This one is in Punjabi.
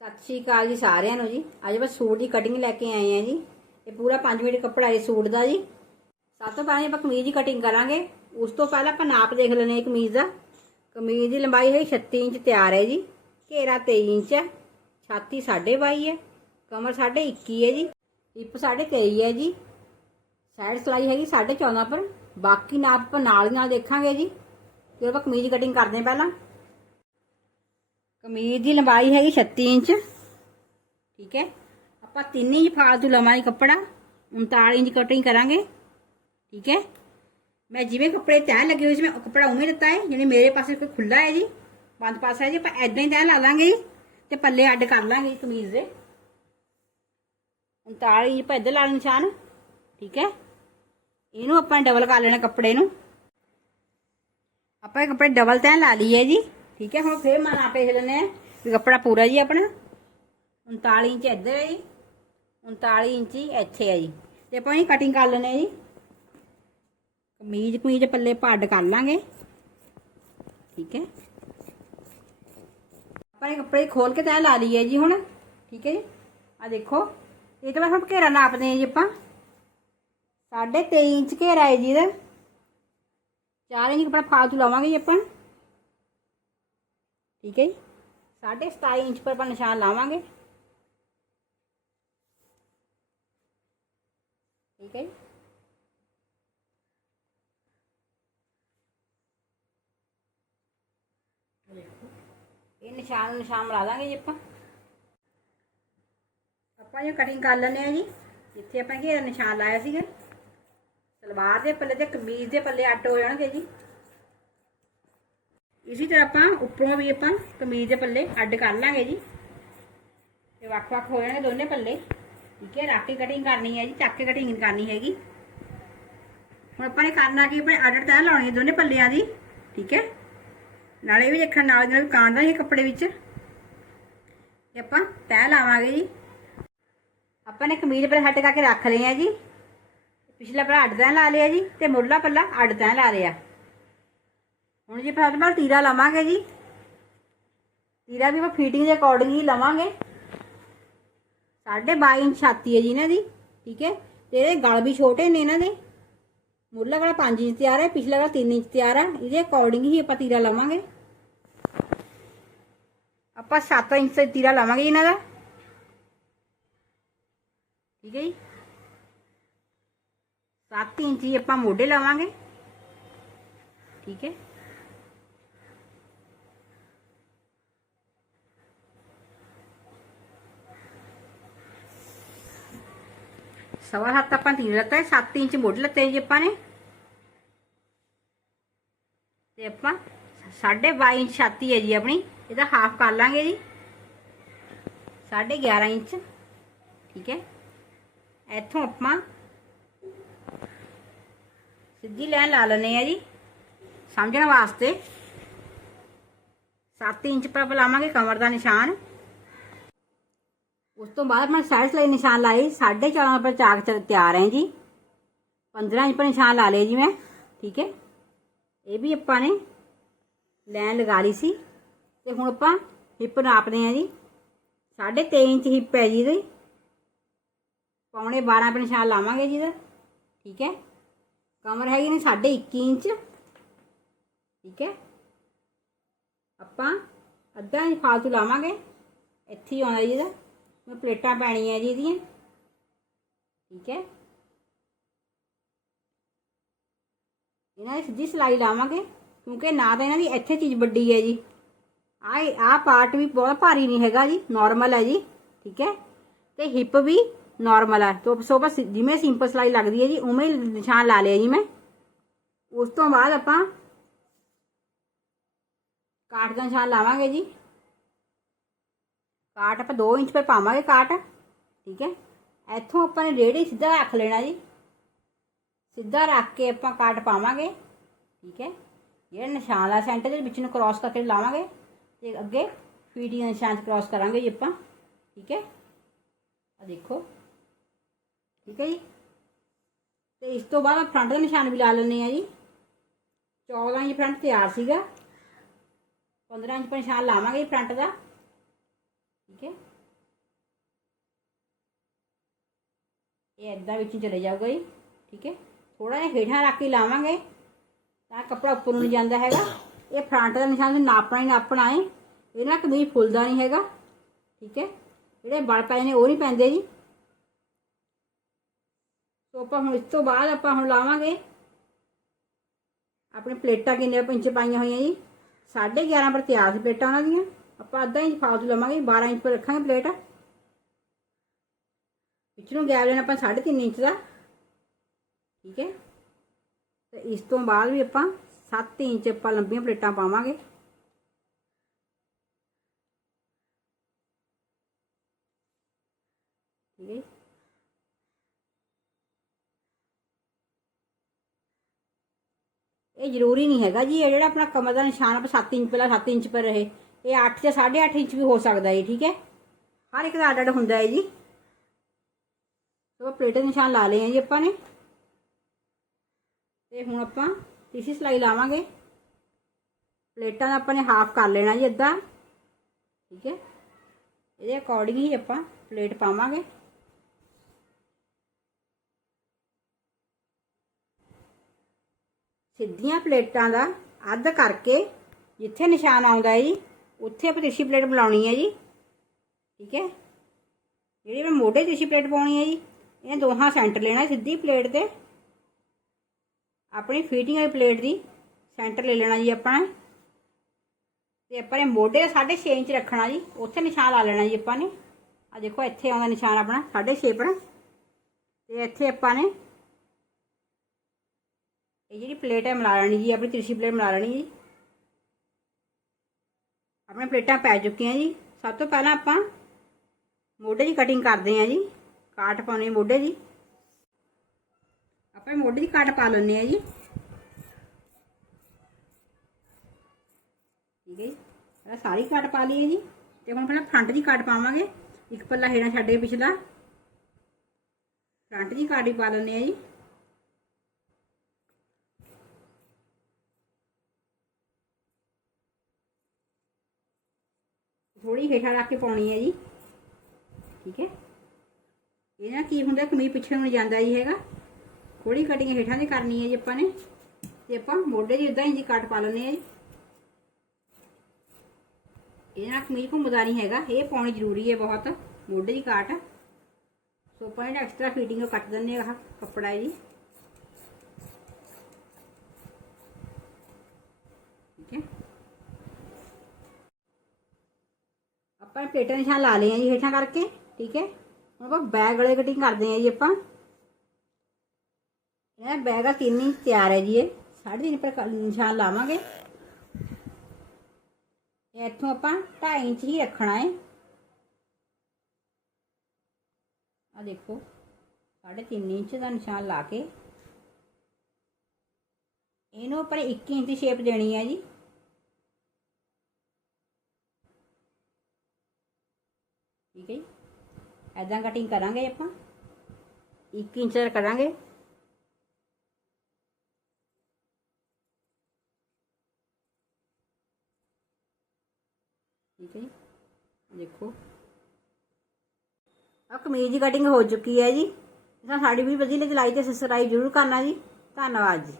ਸਤਿ ਸ਼੍ਰੀ ਅਕਾਲ ਜੀ ਸਾਰਿਆਂ ਨੂੰ ਜੀ। ਅੱਜ ਬਸ ਸੂਟ ਦੀ ਕਟਿੰਗ ਲੈ ਕੇ ਆਏ ਆ ਜੀ। ਇਹ ਪੂਰਾ 5 ਮੀਟਰ ਕੱਪੜਾ ਹੈ ਸੂਟ ਦਾ ਜੀ। ਸਭ ਤੋਂ ਪਹਿਲਾਂ ਆਪਾਂ ਕਮੀਜ਼ ਦੀ ਕਟਿੰਗ ਕਰਾਂਗੇ। ਉਸ ਤੋਂ ਪਹਿਲਾਂ ਆਪਾਂ ਨਾਪ ਦੇਖ ਲੈਣੇ ਆ ਕਮੀਜ਼ ਦਾ। ਕਮੀਜ਼ ਦੀ ਲੰਬਾਈ ਹੈ 36 ਇੰਚ ਤਿਆਰ ਹੈ ਜੀ। ਘੇਰਾ 23 ਇੰਚ ਹੈ। ਛਾਤੀ 22.5 ਹੈ। ਕਮਰ 21 ਹੈ ਜੀ। ਹਿੱਪ 23 ਹੈ ਜੀ। ਸਾਈਡ ਸਲਾਈ ਹੈਗੀ 14.5 ਪਰ। ਬਾਕੀ ਨਾਪ ਆਪਾਂ ਨਾਲ ਨਾਲ ਦੇਖਾਂਗੇ ਜੀ। ਤੇ ਆਪਾਂ ਕਮੀਜ਼ ਕਟਿੰਗ ਕਰਦੇ ਪਹਿਲਾਂ। ਕਮੀਜ਼ ਦੀ ਲੰਬਾਈ ਹੈਗੀ 36 ਇੰਚ। ਠੀਕ ਹੈ? ਆਪਾਂ 3 ਇੰਚ ਫਾਲਤੂ ਲਵਾਂਗੇ ਕੱਪੜਾ 39 ਇੰਚ ਕਟਿੰਗ ਕਰਾਂਗੇ। ਠੀਕ ਹੈ? ਮੈਂ ਜਿਵੇਂ ਕੱਪੜੇ ਤੈਅ ਲੱਗੇ ਹੋਏ ਸੀ, ਮੈਂ ਕੱਪੜਾ ਉਵੇਂ ਦਿੱਤਾ ਹੈ, ਯਾਨੀ ਮੇਰੇ ਪਾਸੇ ਕੋਈ ਖੁੱਲਾ ਹੈ ਜੀ, ਬੰਦ ਪਾਸਾ ਹੈ ਜੀ, ਆਪਾਂ ਐਦਾਂ ਹੀ ਤੈਅ ਲਾ ਲਾਂਗੇ ਜੀ, ਤੇ ਪੱਲੇ ਅੱਡ ਕਰ ਲਾਂਗੇ ਕਮੀਜ਼ ਦੇ। 39 ਇੰਚ ਆਪਾਂ ਇੱਧਰ ਲਾ ਲੈਣਾ ਨਿਸ਼ਾਨ, ਠੀਕ ਹੈ? ਇਹਨੂੰ ਆਪਾਂ ਡਬਲ ਕਰ ਲੈਣਾ ਕੱਪੜੇ ਨੂੰ। ਆਪਾਂ ਇਹ ਕੱਪੜੇ ਡਬਲ ਤੈਅ ਲਾ ਲਈਏ ਜੀ। ਠੀਕ ਹੈ, ਹੁਣ ਫੇਰ ਮੈਂ ਨਾਪ ਦੇਖ ਲੈਨੇ ਆ ਵੀ ਕੱਪੜਾ ਪੂਰਾ ਜੀ ਆਪਣਾ। 39 ਇੰਚ ਇੱਧਰ ਹੈ ਜੀ। 39 ਇੰਚ ਇੱਥੇ ਹੈ ਜੀ। ਤੇ ਆਪਾਂ ਇਹ ਕਟਿੰਗ ਕਰ ਲੈਨੇ ਆ ਜੀ। ਕਮੀਜ਼ ਕਮੀਜ਼ ਪੱਲੇ ਪੱਡ ਕਰ ਲਾਂਗੇ। ਠੀਕ ਹੈ। ਆਪਾਂ ਇਹ ਕੱਪੜੇ ਖੋਲ ਕੇ ਤੈਅ ਲਾ ਲਈਏ ਜੀ ਹੁਣ। ਠੀਕ ਹੈ ਜੀ। ਆ ਦੇਖੋ। ਇਹ ਤਾਂ ਮੈਂ ਹੁਣ ਘੇਰਾ ਨਾਪਦੇ ਆ ਜੀ ਆਪਾਂ। ਸਾਢੇ 23 ਇੰਚ ਘੇਰਾ ਹੈ ਜੀ ਇਹਦਾ। 4 ਇੰਚ ਕੱਪੜਾ ਫਾਲਤੂ ਲਾਵਾਂਗੇ ਜੀ ਆਪਾਂ। ਠੀਕ ਹੈ ਜੀ? ਸਾਢੇ 27 ਇੰਚ ਪਰ ਆਪਾਂ ਨਿਸ਼ਾਨ ਲਾਵਾਂਗੇ। ਠੀਕ ਹੈ ਜੀ? ਇਹ ਨਿਸ਼ਾਨ ਨਿਸ਼ਾਨ ਲਾ ਦਾਂਗੇ ਜੀ ਆਪਾਂ। ਆਪਾਂ ਇਹ ਕਟਿੰਗ ਕਰ ਲੈਂਦੇ ਆ ਜੀ। ਜਿੱਥੇ ਆਪਾਂ ਘੇਰਾ ਨਿਸ਼ਾਨ ਲਾਇਆ ਸੀਗਾ। ਸਲਵਾਰ ਦੇ ਪੱਲੇ ਤੇ ਕਮੀਜ਼ ਦੇ ਪੱਲੇ ਅੱਡ ਹੋ ਜਾਣਗੇ ਜੀ। ਇਸੇ ਤਰ੍ਹਾਂ ਆਪਾਂ ਉੱਪਰੋਂ ਵੀ ਆਪਾਂ ਕਮੀਜ਼ ਦੇ ਪੱਲੇ ਅੱਡ ਕਰ ਲਾਂਗੇ ਜੀ। ਤੇ ਵੱਖ-ਵੱਖ ਹੋ ਜਾਣਗੇ ਦੋਨੇ ਪੱਲੇ। ਠੀਕ ਹੈ ਰਾਟੀ ਕਟਿੰਗ ਕਰਨੀ ਹੈ ਜੀ, ਚੱਕ ਕੇ ਕਟਿੰਗ ਕਰਨੀ ਹੈਗੀ। ਹੁਣ ਆਪਾਂ ਨੇ ਕਰਨਾ ਕੀ, ਆਪਣੇ ਅੱਡ ਤੈਅ ਲਾਉਣੀ ਹੈ ਦੋਨੇ ਪੱਲਿਆਂ ਦੀ। ਠੀਕ ਹੈ, ਨਾਲੇ ਵੀ ਦੇਖਣ ਨਾਲ ਦੀ ਨਾਲ ਵੀ ਕਾਂਦਾ ਹੀ ਕੱਪੜੇ ਵਿੱਚ। ਤੇ ਆਪਾਂ ਤੈਅ ਲਾਵਾਂਗੇ ਜੀ। ਆਪਾਂ ਨੇ ਕਮੀਜ਼ ਪਰ ਹੱਟ ਕਰਕੇ ਰੱਖ ਲਏ ਆ ਜੀ। ਪਿਛਲਾ ਪੱਲਾ ਅੱਡ ਤੈਂ ਲਾ ਲਿਆ ਜੀ, ਤੇ ਮੁੱਢਲਾ ਪੱਲਾ ਅੱਡ ਤੈਂ ਲਾ ਲਿਆ। ਹੁਣ ਜੀ ਫਿਰ ਨਾਲ ਤੀਰਾ ਲਵਾਂਗੇ ਜੀ। ਤੀਰਾ ਵੀ ਆਪਾਂ ਫਿਟਿੰਗ ਦੇ ਅਕੋਰਡਿੰਗ ਹੀ ਲਵਾਂਗੇ। ਸਾਢੇ 22 ਇੰਚ ਛਾਤੀ ਹੈ ਜੀ ਇਹਨਾਂ ਦੀ, ਠੀਕ ਹੈ? ਤੇ ਇਹਦੇ ਗਲ ਵੀ ਛੋਟੇ ਨੇ ਇਹਨਾਂ ਦੇ। ਮੁੱਢਲਾ ਗਲਾ 5 ਇੰਚ ਤਿਆਰ ਹੈ, ਪਿਛਲਾ ਗਲਾ 3 ਇੰਚ ਤਿਆਰ ਹੈ। ਇਹਦੇ ਅਕੋਰਡਿੰਗ ਹੀ ਆਪਾਂ ਤੀਰਾ ਲਵਾਂਗੇ। ਆਪਾਂ 7 ਇੰਚ ਦਾ ਤੀਰਾ ਲਵਾਂਗੇ ਜੀ ਇਹਨਾਂ ਦਾ। ਠੀਕ ਹੈ ਜੀ? 7 ਇੰਚ ਹੀ ਆਪਾਂ ਮੋਢੇ ਲਵਾਂਗੇ। ਠੀਕ ਹੈ? ਸਵਾ ਹੱਥ ਆਪਾਂ ਤੀਰ ਲੱਤਾ ਹੈ 7 ਇੰਚ ਮੋਢ ਲੱਤੇ ਜੀ ਆਪਾਂ ਨੇ। ਤੇ ਆਪਾਂ 22.5 ਇੰਚ ਛਾਤੀ ਹੈ ਜੀ ਆਪਣੀ, ਇਹਦਾ ਹਾਫ ਕਰ ਲਾਂਗੇ ਜੀ। 11.5 ਇੰਚ, ਠੀਕ ਹੈ। ਇੱਥੋਂ ਆਪਾਂ ਸਿੱਧੀ ਲਾਈਨ ਲਾ ਲੈਣੇ ਆ ਜੀ, ਸਮਝਣ ਵਾਸਤੇ। 7 ਇੰਚ ਪਰ ਬੁਲਾਵਾਂਗੇ ਕਮਰ ਦਾ ਨਿਸ਼ਾਨ। ਉਸ ਤੋਂ ਬਾਅਦ ਮੈਂ ਸਾਈਡ ਲਈ ਨਿਸ਼ਾਨ ਲਾਈ 4.5 ਪਰ ਚਾਕ ਚ ਤਿਆਰ ਹੈ ਜੀ। 15 ਇੰਚ ਪਰ ਨਿਸ਼ਾਨ ਲਾ ਲਿਆ ਜੀ ਮੈਂ, ਠੀਕ ਹੈ। ਇਹ ਵੀ ਆਪਾਂ ਨੇ ਲਾਈਨ ਲਗਾ ਲਈ ਸੀ। ਤੇ ਹੁਣ ਆਪਾਂ ਹਿੱਪ ਨਾਪਦੇ ਆ ਜੀ। 23 ਇੰਚ ਹਿੱਪ ਹੈ ਜੀ ਇਹਦੀ। ਪੌਣੇ 12 ਪਰ ਨਿਸ਼ਾਨ ਲਾਵਾਂਗੇ ਜੀ ਇਹਦਾ, ਠੀਕ ਹੈ। ਕਮਰ ਹੈਗੀ ਨੇ 21 ਇੰਚ, ਠੀਕ ਹੈ। ਆਪਾਂ ਅੱਧਾ ਇੰਚ ਫਾਲਤੂ ਲਾਵਾਂਗੇ। ਇੱਥੇ ਹੀ ਆਉਣਾ ਜੀ ਦਾ ਮੈਂ ਪਲੇਟਾਂ ਪੈਣੀਆਂ ਜੀ ਇਹਦੀਆਂ। ਠੀਕ ਹੈ। ਇਹਨਾਂ ਦੀ ਸਿੱਧੀ ਸਲਾਈ ਲਾਵਾਂਗੇ, ਕਿਉਂਕਿ ਨਾ ਤਾਂ ਇਹਨਾਂ ਦੀ ਇੱਥੇ ਚੀਜ਼ ਵੱਡੀ ਹੈ ਜੀ। ਆ ਆ ਪਾਰਟ ਵੀ ਬਹੁਤ ਭਾਰੀ ਨਹੀਂ ਹੈਗਾ ਜੀ ਨਾਰਮਲ ਹੈ ਜੀ। ਠੀਕ ਹੈ। ਤੇ ਹਿੱਪ ਵੀ ਨਾਰਮਲ ਹੈ। ਤੋਂ ਸੋ ਬਸ ਜਿਵੇਂ ਸਿੰਪਲ ਸਲਾਈ ਲੱਗਦੀ ਹੈ ਜੀ, ਉਵੇਂ ਹੀ ਨਿਸ਼ਾਨ ਲਾ ਲਿਆ ਜੀ ਮੈਂ। ਉਸ ਤੋਂ ਬਾਅਦ ਆਪਾਂ ਕਾਟ ਦਾ ਨਿਸ਼ਾਨ ਲਾਵਾਂਗੇ ਜੀ। ਕਾਟ ਆਪਾਂ 2 ਇੰਚ ਪਰ ਪਾਵਾਂਗੇ ਕਾਟ, ਠੀਕ ਹੈ? ਇੱਥੋਂ ਆਪਾਂ ਨੇ ਰੇੜੀ ਸਿੱਧਾ ਰੱਖ ਲੈਣਾ ਜੀ। ਸਿੱਧਾ ਰੱਖ ਕੇ ਆਪਾਂ ਕਾਟ ਪਾਵਾਂਗੇ, ਠੀਕ ਹੈ? ਜਿਹੜਾ ਨਿਸ਼ਾਨ ਲਾ ਸੈਂਟਰ ਦੇ ਵਿੱਚ ਨੂੰ ਕ੍ਰਾਸ ਕਰਕੇ ਲਾਵਾਂਗੇ ਤੇ ਅੱਗੇ ਫੀਡੀ ਦਾ ਨਿਸ਼ਾਨ ਕ੍ਰਾਸ ਕਰਾਂਗੇ ਜੀ ਆਪਾਂ, ਠੀਕ ਹੈ? ਆ ਦੇਖੋ, ਠੀਕ ਹੈ ਜੀ? ਤੇ ਇਸ ਤੋਂ ਬਾਅਦ ਫਰੰਟ ਦਾ ਨਿਸ਼ਾਨ ਵੀ ਲਾ ਲੈਣੇ ਆ ਜੀ। 14 ਇੰਚ ਫਰੰਟ ਤਿਆਰ ਸੀਗਾ। 15 ਇੰਚ ਪਰ ਨਿਸ਼ਾਨ ਲਾਵਾਂਗੇ ਫਰੰਟ ਦਾ। ਠੀਕ ਹੈ ਇਹ ਏਦਾਂ ਵਿੱਚ ਹੀ ਚਲੇ ਜਾਊਗਾ ਜੀ ਠੀਕ ਹੈ ਥੋੜਾ ਜਿਹਾ ਹੇਠਾਂ ਰੱਖ ਕੇ ਲਾਵਾਂਗੇ ਤਾਂ ਕੱਪੜਾ ਉੱਪਰ ਨੂੰ ਨਹੀਂ ਜਾਂਦਾ ਹੈਗਾ ਇਹ ਫਰੰਟ ਦਾ ਨਿਸ਼ਾਨ ਤੇ ਨਾਪਣਾ ਹੀ ਨਾਪਣਾ ਹੈ ਇਹ ਨਾਲ ਕਮੀਜ਼ ਫੁੱਲਦਾ ਨਹੀਂ ਹੈਗਾ ਠੀਕ ਹੈ ਜਿਹੜੇ ਬਲ ਪਏ ਨੇ ਉਹ ਨਹੀਂ ਪੈਂਦੇ ਜੀ ਸੋ ਆਪਾਂ ਹੁਣ ਇਸ ਤੋਂ ਬਾਅਦ ਆਪਾਂ ਹੁਣ ਲਾਵਾਂਗੇ ਆਪਣੇ ਪਲੇਟਾਂ ਕਿੰਨੇ ਇੰਚ ਪਾਈਆਂ ਹੋਈਆਂ ਜੀ 11.5 ਪਰ ਤਿਆਰ ਸੀ ਪਲੇਟਾਂ ਉਹਨਾਂ ਦੀਆਂ ਆਪਾਂ ਅੱਧਾ ਇੰਚ ਫਾਲਤੂ ਲਵਾਂਗੇ 12 ਇੰਚ ਪਰ ਰੱਖਾਂਗੇ ਪਲੇਟ। ਵਿੱਚ ਨੂੰ ਗੈਪ ਲੈਣਾ ਆਪਾਂ 3.5 ਇੰਚ ਦਾ। ਠੀਕ ਹੈ? ਤੇ ਇਸ ਤੋਂ ਬਾਅਦ ਵੀ ਆਪਾਂ 7 ਇੰਚ ਆਪਾਂ ਲੰਬੀਆਂ ਪਲੇਟਾਂ ਪਾਵਾਂਗੇ। ਠੀਕ ਹੈ ਇਹ ਜ਼ਰੂਰੀ ਨਹੀਂ ਹੈਗਾ ਜੀ, ਇਹ ਜਿਹੜਾ ਆਪਣਾ ਕਮਰ ਦਾ ਨਿਸ਼ਾਨ ਆਪਾਂ 7 ਇੰਚ ਪਹਿਲਾਂ 7 ਇੰਚ ਪਰ ਰਹੇ। ਇਹ 8 ਜਾਂ 8.5 ਇੰਚ ਵੀ ਹੋ ਸਕਦਾ ਹੈ ਠੀਕ ਹੈ? ਹਰ ਇੱਕ ਦਾ ਅੱਡ ਅੱਡ ਹੁੰਦਾ ਹੈ ਜੀ। ਸੋ ਪਲੇਟ ਦੇ ਨਿਸ਼ਾਨ ਲਾ ਲਏ ਆ ਜੀ ਆਪਾਂ ਨੇ। ਤੇ ਹੁਣ ਆਪਾਂ ਤੀਸਰੀ ਸਲਾਈ ਲਾਵਾਂਗੇ। ਪਲੇਟਾਂ ਦਾ ਆਪਾਂ ਨੇ ਹਾਫ ਕਰ ਲੈਣਾ ਜੀ ਅੱਧਾ। ਠੀਕ ਹੈ? ਇਹਦੇ ਅਕੋਰਡਿੰਗ ਹੀ ਆਪਾਂ ਪਲੇਟ ਪਾਵਾਂਗੇ। ਸਿੱਧੀਆਂ ਪਲੇਟਾਂ ਦਾ ਅੱਧ ਕਰਕੇ ਜਿੱਥੇ ਨਿਸ਼ਾਨ ਆਉਂਦਾ ਹੈ ਜੀ ਉੱਥੇ ਆਪਾਂ ਤਿਰਛੀ ਪਲੇਟ ਬੁਲਾਉਣੀ ਹੈ ਜੀ। ਠੀਕ ਹੈ? ਜਿਹੜੀ ਮੈਂ ਮੋਢੇ ਤਿਰਛੀ ਪਲੇਟ ਪਾਉਣੀ ਹੈ ਜੀ, ਇਹ ਦੋਹਾਂ ਸੈਂਟਰ ਲੈਣਾ, ਸਿੱਧੀ ਪਲੇਟ ਤੇ। ਆਪਣੀ ਫਿਟਿੰਗ ਵਾਲੀ ਪਲੇਟ ਦੀ ਸੈਂਟਰ ਲੈ ਲੈਣਾ ਜੀ ਆਪਾਂ ਨੇ। ਤੇ ਆਪਾਂ ਨੇ ਮੋਢੇ ਦਾ 6.5 ਇੰਚ ਰੱਖਣਾ ਜੀ, ਉੱਥੇ ਨਿਸ਼ਾਨ ਲਾ ਲੈਣਾ ਜੀ ਆਪਾਂ ਨੇ। ਆ ਦੇਖੋ, ਇੱਥੇ ਆਉਂਦਾ ਨਿਸ਼ਾਨ ਆਪਣਾ 6.5 ਪਰ। ਤੇ ਇੱਥੇ ਆਪਾਂ ਨੇ ਇਹ ਜਿਹੜੀ ਪਲੇਟ ਹੈ, ਮਿਲਾ ਲੈਣੀ ਜੀ, ਆਪਣੀ ਤਿਰਛੀ ਪਲੇਟ ਮਿਲਾ ਲੈਣੀ ਜੀ। ਆਪਣੇ ਪਲੇਟਾਂ ਪੈ ਚੁੱਕੀਆਂ ਜੀ। ਸਭ ਤੋਂ ਪਹਿਲਾਂ ਆਪਾਂ ਮੋਢੇ ਦੀ ਕਟਿੰਗ ਕਰਦੇ ਹਾਂ ਜੀ। ਕਾਟ ਪਾਉਣੀ ਮੋਢੇ ਦੀ। ਆਪਾਂ ਮੋਢੇ ਦੀ ਕਾਟ ਪਾ ਲੈਂਦੇ ਹਾਂ ਜੀ। ਠੀਕ ਹੈ ਜੀ। ਸਾਰੀ ਕਾਟ ਪਾ ਲਈ ਹੈ ਜੀ। ਤੇ ਹੁਣ ਪਹਿਲਾਂ ਫਰੰਟ ਦੀ ਕਾਟ ਪਾਵਾਂਗੇ। ਇੱਕ ਪੱਲਾ ਹੇਠਾਂ ਛੱਡ ਕੇ ਪਿਛਲਾ। ਫਰੰਟ ਦੀ ਕਾਟ ਹੀ ਪਾ ਲੈਂਦੇ ਹਾਂ ਜੀ। ਥੋੜੀ ਹੇਠਾਂ ਰੱਖ ਕੇ ਪਾਉਣੀ ਹੈ ਜੀ। ਠੀਕ ਹੈ। ਇਹ ਨਾ ਕੀ ਹੁੰਦਾ, ਕਮੀਜ਼ ਪਿੱਛੇ ਨੂੰ ਜਾਂਦਾ ਜੀ ਹੈਗਾ। ਥੋੜੀ ਕਟਿੰਗ ਹੇਠਾਂ ਦੀ ਕਰਨੀ ਹੈ ਜੀ ਆਪਾਂ ਨੇ। ਤੇ ਆਪਾਂ ਮੋਢੇ ਦੀ ਉਦਾਂ ਹੀ ਜੀ ਕੱਟ ਪਾ ਲੈਂਦੇ ਆ ਜੀ। ਇਹ ਨਾ ਕਮੀਜ਼ ਘੁੰਮਦਾ ਨਹੀਂ ਹੈਗਾ। ਇਹ ਪਾਉਣੀ ਜ਼ਰੂਰੀ ਹੈ ਬਹੁਤ। ਮੋਢੇ ਦੀ ਕਾਟ ਸੋ ਆਪਾਂ ਇਹਦਾ ਐਕਸਟਰਾ ਫਿਟਿੰਗ ਕੱਟ ਦਿੰਦੇ ਆ ਕੱਪੜਾ ਜੀ ਠੀਕ ਹੈ ਆਪਾਂ ਪਲੇਟਾਂ ਨਿਸ਼ਾਨ ਲਾ ਲਏ ਆ ਜੀ ਹੇਠਾਂ ਕਰਕੇ, ਠੀਕ ਹੈ? ਹੁਣ ਆਪਾਂ ਬੈਗ ਵਾਲੇ ਕਟਿੰਗ ਕਰਦੇ ਆ ਜੀ ਆਪਾਂ। ਇਹ ਬੈਗ ਆ 3 ਇੰਚ ਤਿਆਰ ਹੈ ਜੀ ਇਹ। 3.5 ਪਰ ਨਿਸ਼ਾਨ ਲਾਵਾਂਗੇ। ਇੱਥੋਂ ਆਪਾਂ 2.5 ਇੰਚ ਹੀ ਰੱਖਣਾ ਹੈ। ਆ ਦੇਖੋ 3.5 ਇੰਚ ਦਾ ਨਿਸ਼ਾਨ ਲਾ ਕੇ। ਇਹਨੂੰ ਆਪਾਂ 1 ਇੰਚ ਸ਼ੇਪ ਦੇਣੀ ਹੈ ਜੀ ਠੀਕ ਹੈ ਜੀ ਐਦਾਂ ਕਟਿੰਗ ਕਰਾਂਗੇ ਆਪਾਂ। 1 ਇੰਚ ਦਾ ਕਰਾਂਗੇ। ਠੀਕ ਹੈ ਜੀ। ਦੇਖੋ। ਆ ਕਮੀਜ਼ ਦੀ ਕਟਿੰਗ ਹੋ ਚੁੱਕੀ ਹੈ ਜੀ। ਜੇ ਸਾਡੀ ਵੀ ਵਧੀਆ ਲੱਗੀ ਲਾਈਕ ਤੇ ਸਬਸਕ੍ਰਾਈਬ ਜ਼ਰੂਰ ਕਰਨਾ ਜੀ। ਧੰਨਵਾਦ ਜੀ।